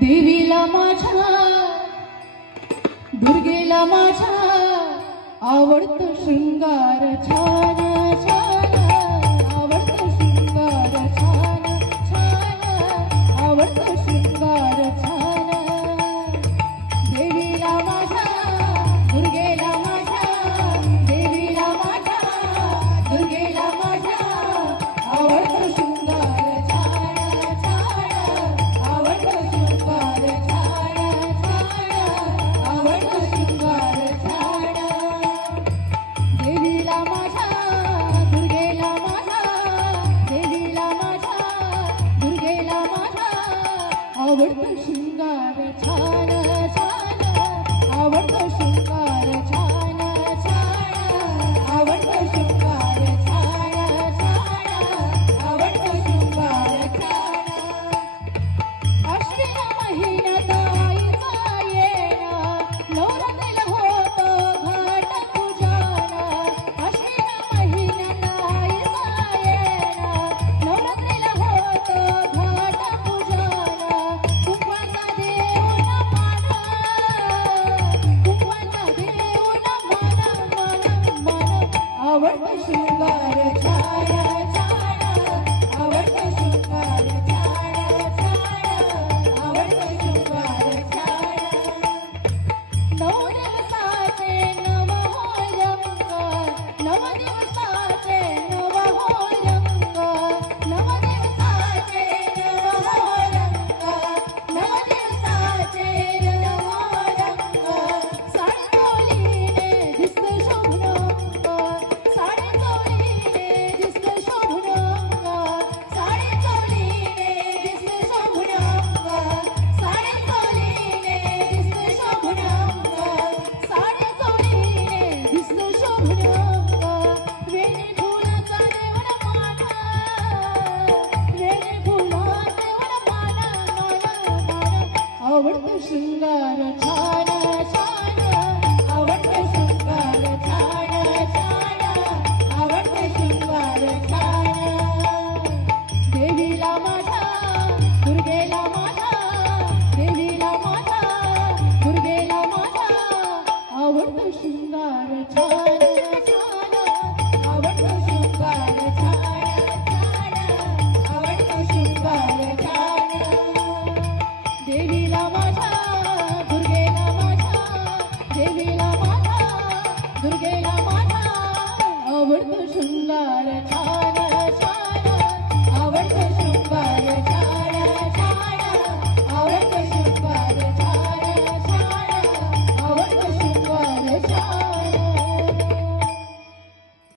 देवीला माझ्या दुर्गेला माझ्या आवडतो शृंगार छान छान आवडतो शृंगार छान छान आवडतो शृंगार छान देवीला माझ्या दुर्गेला माझ्या देवीला माझ्या दुर्गेला माझ्या आवडतो शृंगार छान छान आवडतो शृंगार छान छान आवडतो शृंगार छान देवीला माझ्या दुर्गेला माझ्या देवीला माझ्या दुर्गेला माझ्या आवडतो शृंगार छान छान आवडतो शृंगार छान छान आवडतो शृंगार छान छान आवडतो शृंगार छान अश्विन महिन्यात आईचा येणा नवरात्रीला होतो घाट पूजाना अश्विन महिन्यात आईचा येणा नवरात्रीला होतो घाट पूजाना कुंकवाचा देऊन माना कुंकवाचा देऊन मन आवडतो शृंगार छान छान आवडतो शृंगार छान छान आवडतो शृंगार छान नऊ दिवसाचे नव हो रंग नव दिवसाचे नव हो रंग नव दिवसाचे नव हो रंग नव दिवसाचे नव हो रंग साडी चोळीने दिसतं शोभून अंग साडी चोळीने दिसतं शोभून अंग साडी चोळीने दिसतं शोभून अंग साडी चोळीने दिसतं शोभून अंग साडी चोळीने दिसतं शोभून अंग वेणी फुलाचा देऊन माना वेणी फुलाचा देऊन माना आवडतो शृंगार छान